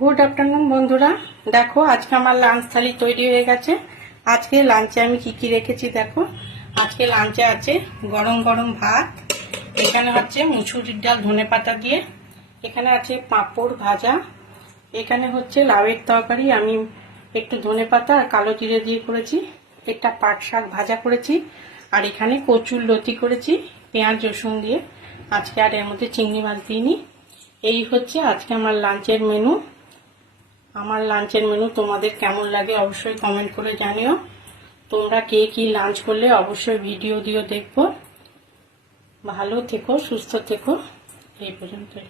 Good afternoon বন্ধুরা, দেখো আজকে আমার লাঞ্চ থালি তৈরি হয়ে গেছে। আজকে লাঞ্চে আমি কি কি রেখেছি দেখো। আজকে লাঞ্চে আছে গরম গরম ভাত, এখানে হচ্ছে মুসুরির ডাল ধনেপাতা দিয়ে, এখানে আছে পাঁপড় ভাজা, এখানে হচ্ছে লাউয়ের তরকারি আমি একটু ধনেপাতা আর কালো জিরে দিয়ে করেছি, একটা পাট শাক ভাজা করেছি, আর এখানে কচুর লতি করেছি পেঁয়াজ রসুন দিয়ে। আজকে আর এর মধ্যে চিংড়ি মাছ দিইনি। এই হচ্ছে আজকে আমার লাঞ্চের মেনু। আমার লাঞ্চের মেনু তোমাদের কেমন লাগে অবশ্যই কমেন্ট করে জানিও। তোমরা কে কি লাঞ্চ করলে অবশ্যই ভিডিও দিও দেখবো। ভালো থেকো, সুস্থ থেকো। এই পর্যন্তই।